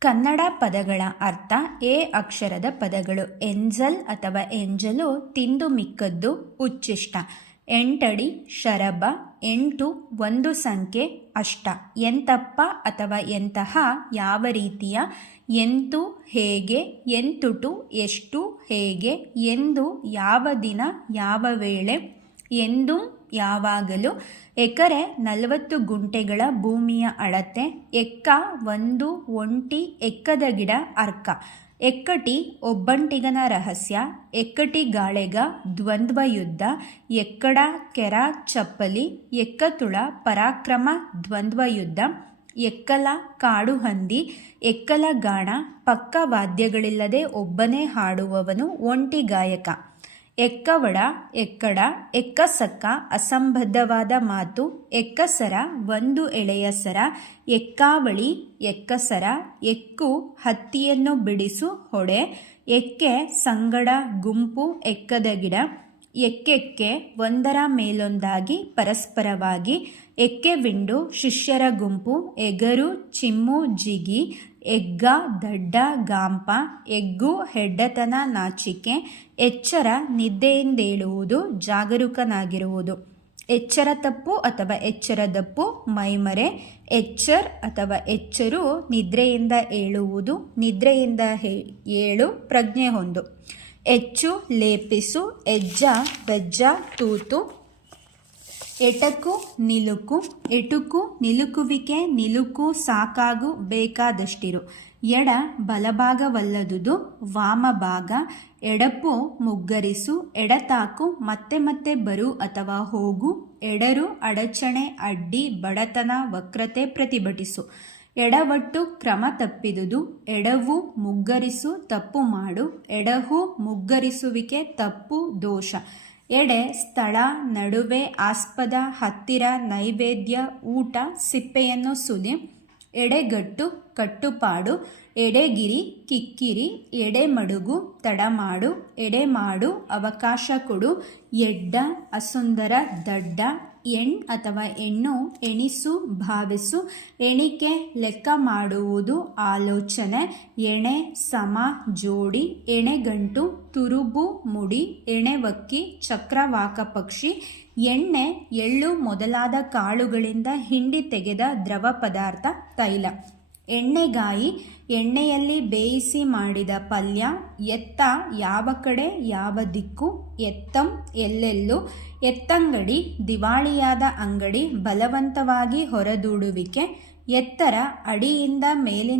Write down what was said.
ಕನ್ನಡ ಪದಗಳ ಅರ್ಥ ಎ ಅಕ್ಷರದ ಪದಗಳು. ಎಂಜಲ್ ಅಥವಾ ಎಂಜಲು ತಿಂದು ಮಿಕ್ಕದ್ದು ಉಚ್ಚಿಷ್ಟ. ಎಂಟಡಿ ಶರಭ. ಎಂಟು ಒಂದು ಸಂಖ್ಯೆ ಅಷ್ಟ. ಎಂತಪ್ಪ ಅಥವಾ ಎಂತಹ ಯಾವ ರೀತಿಯ. ಎಂತು ಹೇಗೆ. ಎಂತುಟು ಎಷ್ಟು ಹೇಗೆ. ಎಂದು ಯಾವ ದಿನ ಯಾವ ವೇಳೆ. ಎಂದು ಯಾವಾಗಲೂ. ಎಕರೆ 40 ಗುಂಟೆಗಳ ಭೂಮಿಯ ಅಳತೆ. ಎಕ್ಕ ಒಂದು ಒಂಟಿ ಎಕ್ಕದ ಗಿಡ ಅರ್ಕ. ಎಕ್ಕಟಿ ಒಬ್ಬಂಟಿಗನ ರಹಸ್ಯ. ಎಕ್ಕಟಿಗಾಳೆಗ ದ್ವಂದ್ವ ಯುದ್ಧ. ಎಕ್ಕಡ ಕೆರ ಚಪ್ಪಲಿ. ಎಕ್ಕತುಳ ಪರಾಕ್ರಮ ದ್ವಂದ್ವ ಯುದ್ಧ. ಎಕ್ಕಲ ಕಾಡು ಹಂದಿ. ಎಕ್ಕಲ ಗಾಣ ಪಕ್ಕ ವಾದ್ಯಗಳಿಲ್ಲದೆ ಒಬ್ಬನೇ ಹಾಡುವವನು ಒಂಟಿ ಗಾಯಕ. ಎಕ್ಕವಡ ಎಕ್ಕಡ ಎಕ್ಕಸಕ್ಕ ಅಸಂಬದ್ಧವಾದ ಮಾತು. ಎಕ್ಕಸರ ಒಂದು ಎಳೆಯ ಸರ. ಎಕ್ಕಾವಳಿ ಎಕ್ಕಸರ. ಎಕ್ಕು ಹತ್ತಿಯನ್ನು ಬಿಡಿಸು ಹೊಡೆ. ಎಕ್ಕೆ ಸಂಗಡ ಗುಂಪು ಎಕ್ಕದ ಗಿಡ. ಎಕ್ಕೆಕ್ಕೆ ಒಂದರ ಮೇಲೊಂದಾಗಿ ಪರಸ್ಪರವಾಗಿ. ಎಕ್ಕೆವಿಂಡು ಶಿಷ್ಯರ ಗುಂಪು. ಎಗರು ಚಿಮ್ಮು ಜಿಗಿ. ಎಗ್ಗ ದಡ್ಡ ಗಾಂಪ. ಎಗ್ಗು ಹೆಡ್ಡತನ ನಾಚಿಕೆ. ಎಚ್ಚರ ನಿದ್ದೆಯಿಂದೇಳುವುದು ಜಾಗರೂಕನಾಗಿರುವುದು. ಎಚ್ಚರ ತಪ್ಪು ಅಥವಾ ಎಚ್ಚರದಪ್ಪು ಮೈಮರೆ. ಎಚ್ಚರ್ ಅಥವಾ ಎಚ್ಚರು ನಿದ್ರೆಯಿಂದ ಏಳುವುದು. ನಿದ್ರೆಯಿಂದ ಏಳು ಪ್ರಜ್ಞೆ ಹೊಂದು. ಎಚ್ಚು ಲೇಪಿಸು. ಎಜ್ಜ ಬೆಜ್ಜ ತೂತು. ಎಟಕು ನಿಲುಕು. ಎಟುಕು ನಿಲುಕುವಿಕೆ. ನಿಲುಕು ಸಾಕಾಗು ಬೇಕಾದಷ್ಟಿರು. ಎಡ ಬಲಭಾಗವಲ್ಲದುದು ವಾಮಭಾಗ. ಎಡಪು ಮುಗ್ಗರಿಸು. ಎಡತಾಕು ಮತ್ತೆ ಮತ್ತೆ ಬರು ಅಥವಾ ಹೋಗು. ಎಡರು ಅಡಚಣೆ ಅಡ್ಡಿ ಬಡತನ ವಕ್ರತೆ ಪ್ರತಿಭಟಿಸು. ಎಡವಟ್ಟು ಕ್ರಮ ತಪ್ಪಿದುದು. ಎಡವು ಮುಗ್ಗರಿಸು ತಪ್ಪು ಮಾಡು. ಎಡಹು ಮುಗ್ಗರಿಸುವಿಕೆ ತಪ್ಪು ದೋಷ. ಎಡೆ ಸ್ಥಳ ನಡುವೆ ಆಸ್ಪದ ಹತ್ತಿರ ನೈವೇದ್ಯ ಊಟ ಸಿಪ್ಪೆಯನ್ನು ಸುಲಿ. ಎಡೆಗಟ್ಟು ಕಟ್ಟುಪಾಡು. ಎಡೆಗಿರಿ ಕಿಕ್ಕಿರಿ. ಎಡೆಮಡುಗು ತಡಮಾಡು. ಎಡೆಮಾಡು ಅವಕಾಶ ಕೊಡು. ಎಡ್ಡ ಅಸುಂದರ ದಡ್ಡ. ಎಣ್ ಅಥವಾ ಎಣ್ಣು ಎಣಿಸು ಭಾವಿಸು. ಎಣಿಕೆ ಲೆಕ್ಕ ಮಾಡುವುದು ಆಲೋಚನೆ. ಎಣೆ ಸಮ ಜೋಡಿ. ಎಣೆಗಂಟು ತುರುಬು ಮುಡಿ. ಎಣೆವಕ್ಕಿ ಚಕ್ರವಾಕ ಪಕ್ಷಿ. ಎಣ್ಣೆ ಎಳ್ಳು ಮೊದಲಾದ ಕಾಳುಗಳಿಂದ ಹಿಂಡಿ ತೆಗೆದ ದ್ರವ ಪದಾರ್ಥ ತೈಲ. ಎಣ್ಣೆಗಾಯಿ ಎಣ್ಣೆಯಲ್ಲಿ ಬೇಯಿಸಿ ಮಾಡಿದ ಪಲ್ಯ. ಎತ್ತ ಯಾವ ಕಡೆ ಯಾವ ದಿಕ್ಕು. ಎತ್ತಂ ಎಲ್ಲೆಲ್ಲೂ. ಎತ್ತಂಗಡಿ ದಿವಾಳಿಯಾದ ಅಂಗಡಿ ಬಲವಂತವಾಗಿ ಹೊರದೂಡುವಿಕೆ. ಎತ್ತರ ಅಡಿಯಿಂದ ಮೇಲಿನ